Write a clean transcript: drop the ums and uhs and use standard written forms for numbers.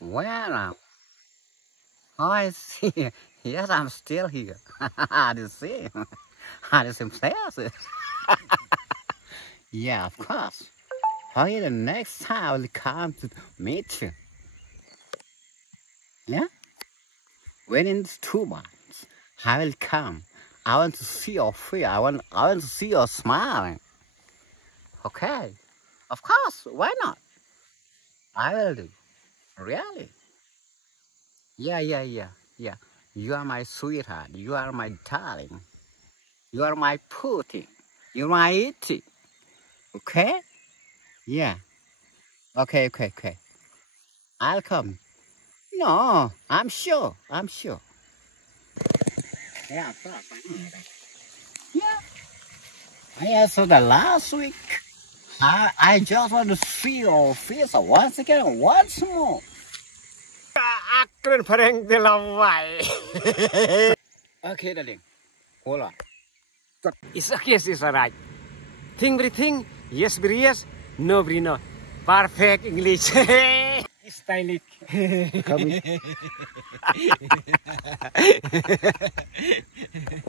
Well, I see. Yes, I'm still here. I see. I see places. Yeah, of course. Okay, the next time I will come to meet you. Yeah? Within 2 months, I will come. I want to see your face. I want to see your smile. Okay. Of course. Why not? I will do. Really? Yeah, yeah, yeah, yeah. You are my sweetheart. You are my darling. You are my pootie. You are my itty. Okay? Yeah. Okay, okay, okay. I'll come. No, I'm sure. I'm sure. Yeah, of course. Yeah. Yeah, so the last week, I just want to see your face once again, once more. Akron pareng dilaway. Okay, darling. Hold on. Is a yes, is a right. Thing very thing, yes very yes, no very no. Perfect English. Stylish.